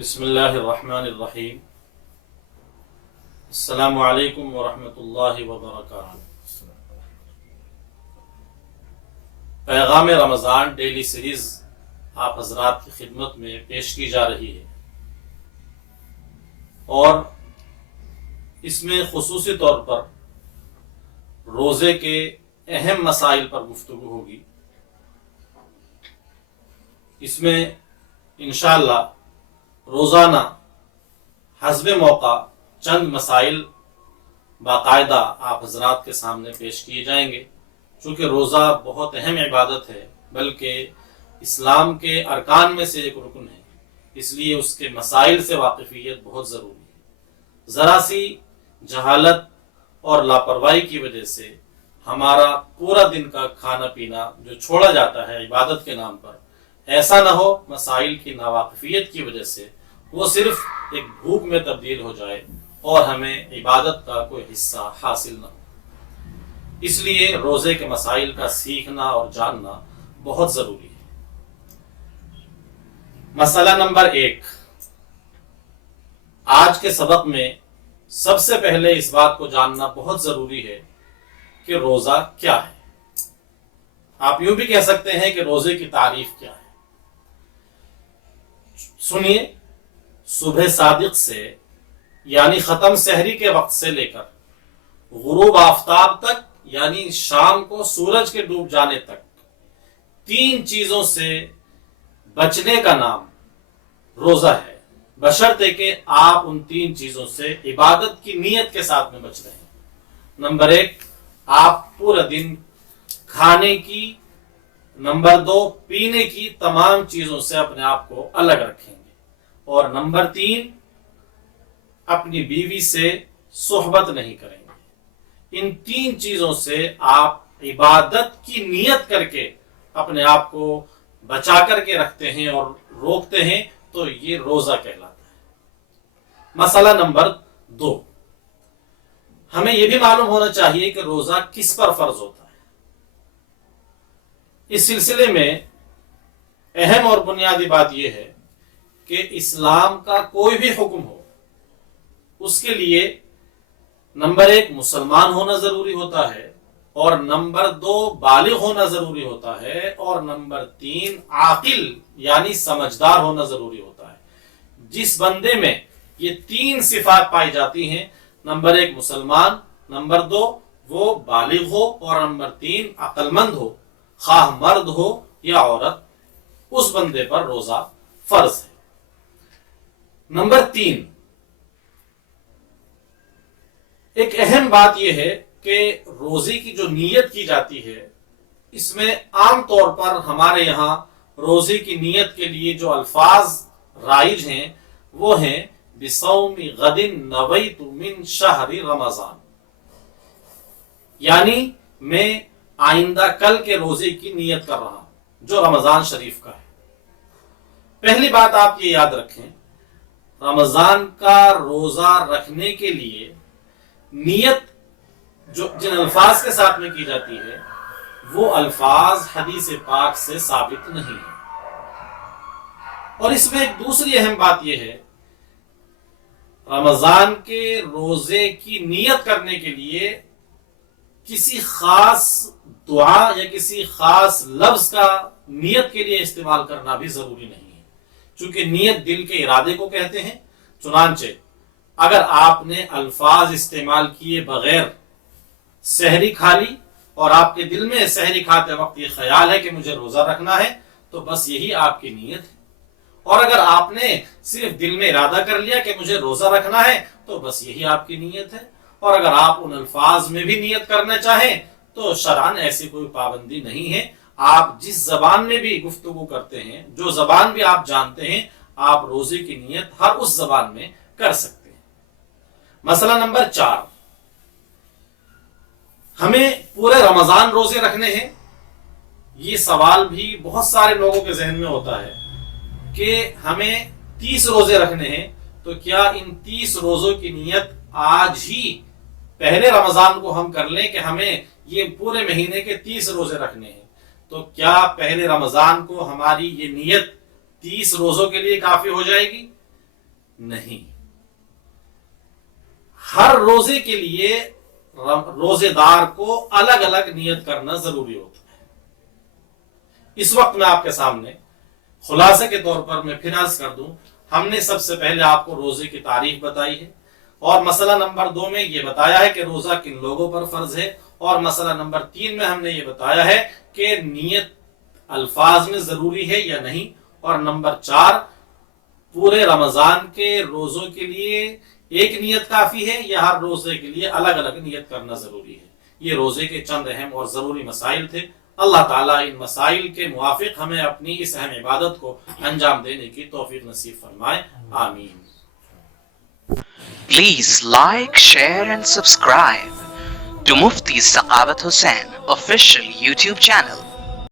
بسم اللہ الرحمن الرحیم۔ السلام علیکم ورحمۃ اللہ وبرکاتہ۔ پیغام رمضان ڈیلی سیریز آپ حضرات کی خدمت میں پیش کی جا رہی ہے اور اس میں خصوصی طور پر روزے کے اہم مسائل پر گفتگو ہوگی۔ اس میں انشاءاللہ روزانہ حسب موقع چند مسائل باقاعدہ آپ حضرات کے سامنے پیش کیے جائیں گے۔ چونکہ روزہ بہت اہم عبادت ہے، بلکہ اسلام کے ارکان میں سے ایک رکن ہے، اس لیے اس کے مسائل سے واقفیت بہت ضروری ہے۔ ذرا سی جہالت اور لاپرواہی کی وجہ سے ہمارا پورا دن کا کھانا پینا جو چھوڑا جاتا ہے عبادت کے نام پر، ایسا نہ ہو مسائل کی ناواقفیت کی وجہ سے وہ صرف ایک بھوک میں تبدیل ہو جائے اور ہمیں عبادت کا کوئی حصہ حاصل نہ ہو۔ اس لیے روزے کے مسائل کا سیکھنا اور جاننا بہت ضروری ہے۔ مسئلہ نمبر 1، آج کے سبق میں سب سے پہلے اس بات کو جاننا بہت ضروری ہے کہ روزہ کیا ہے۔ آپ یوں بھی کہہ سکتے ہیں کہ روزے کی تعریف کیا ہے۔ سنیے، صبح صادق سے یعنی ختم سحری کے وقت سے لے کر غروب آفتاب تک یعنی شام کو سورج کے ڈوب جانے تک 3 چیزوں سے بچنے کا نام روزہ ہے، بشرطے کہ آپ ان 3 چیزوں سے عبادت کی نیت کے ساتھ میں بچ رہے ہیں۔ نمبر 1، آپ پورا دن کھانے کی، نمبر 2، پینے کی تمام چیزوں سے اپنے آپ کو الگ رکھیں گے، اور نمبر 3، اپنی بیوی سے صحبت نہیں کریں گے۔ ان 3 چیزوں سے آپ عبادت کی نیت کر کے اپنے آپ کو بچا کر کے رکھتے ہیں اور روکتے ہیں تو یہ روزہ کہلاتا ہے۔ مسئلہ نمبر 2، ہمیں یہ بھی معلوم ہونا چاہیے کہ روزہ کس پر فرض ہوتا ہے۔ اس سلسلے میں اہم اور بنیادی بات یہ ہے کہ اسلام کا کوئی بھی حکم ہو، اس کے لیے نمبر 1 مسلمان ہونا ضروری ہوتا ہے، اور نمبر 2 بالغ ہونا ضروری ہوتا ہے، اور نمبر 3 عاقل یعنی سمجھدار ہونا ضروری ہوتا ہے۔ جس بندے میں یہ 3 صفات پائی جاتی ہیں، نمبر 1 مسلمان، نمبر 2 وہ بالغ ہو، اور نمبر 3 عقل مند ہو، خواہ مرد ہو یا عورت، اس بندے پر روزہ فرض ہے۔ نمبر 3، ایک اہم بات یہ ہے کہ روزے کی جو نیت کی جاتی ہے، اس میں عام طور پر ہمارے یہاں روزے کی نیت کے لیے جو الفاظ رائج ہیں وہ ہیں بِصَوْمِ غَدٍ نَوَيْتُ مِنْ شَهْرِ رمضان، یعنی میں آئندہ کل کے روزے کی نیت کر رہا ہوں جو رمضان شریف کا ہے۔ پہلی بات آپ یہ یاد رکھیں، رمضان کا روزہ رکھنے کے لیے نیت جو جن الفاظ کے ساتھ میں کی جاتی ہے وہ الفاظ حدیث پاک سے ثابت نہیں ہے۔ اور اس میں ایک دوسری اہم بات یہ ہے، رمضان کے روزے کی نیت کرنے کے لیے کسی خاص دعا یا کسی خاص لفظ کا نیت کے لیے استعمال کرنا بھی ضروری نہیں ہے، چونکہ نیت دل کے ارادے کو کہتے ہیں۔ چنانچہ اگر آپ نے الفاظ استعمال کیے بغیر سحری کھا لی اور آپ کے دل میں سحری کھاتے وقت یہ خیال ہے کہ مجھے روزہ رکھنا ہے، تو بس یہی آپ کی نیت ہے۔ اور اگر آپ نے صرف دل میں ارادہ کر لیا کہ مجھے روزہ رکھنا ہے، تو بس یہی آپ کی نیت ہے۔ اور اگر آپ ان الفاظ میں بھی نیت کرنا چاہیں تو شرعاً ایسی کوئی پابندی نہیں ہے۔ آپ جس زبان میں بھی گفتگو کرتے ہیں، جو زبان بھی آپ جانتے ہیں، آپ روزے کی نیت ہر اس زبان میں کر سکتے ہیں۔ مسئلہ نمبر 4، ہمیں پورے رمضان روزے رکھنے ہیں۔ یہ سوال بھی بہت سارے لوگوں کے ذہن میں ہوتا ہے کہ ہمیں 30 روزے رکھنے ہیں، تو کیا ان 30 روزوں کی نیت آج ہی پہلے رمضان کو ہم کر لیں کہ ہمیں یہ پورے مہینے کے 30 روزے رکھنے ہیں، تو کیا پہلے رمضان کو ہماری یہ نیت 30 روزوں کے لیے کافی ہو جائے گی؟ نہیں. ہر روزے کے لیے روزے دار کو الگ الگ نیت کرنا ضروری ہوتا ہے. اس وقت میں آپ کے سامنے خلاصے کے طور پر میں پھر عرض کر دوں، ہم نے سب سے پہلے آپ کو روزے کی تاریخ بتائی ہے، اور مسئلہ نمبر 2 میں یہ بتایا ہے کہ روزہ کن لوگوں پر فرض ہے، اور مسئلہ نمبر 3 میں ہم نے یہ بتایا ہے کہ نیت الفاظ میں ضروری ہے یا نہیں، اور نمبر 4 پورے رمضان کے روزوں کے لیے ایک نیت کافی ہے یا ہر روزے کے لیے الگ الگ نیت کرنا ضروری ہے. یہ روزے کے چند اہم اور ضروری مسائل تھے. اللہ تعالیٰ ان مسائل کے موافق ہمیں اپنی اس اہم عبادت کو انجام دینے کی توفیق نصیب فرمائے. آمین. Please like, share and subscribe to Mufti Saqabat Hussain official YouTube channel.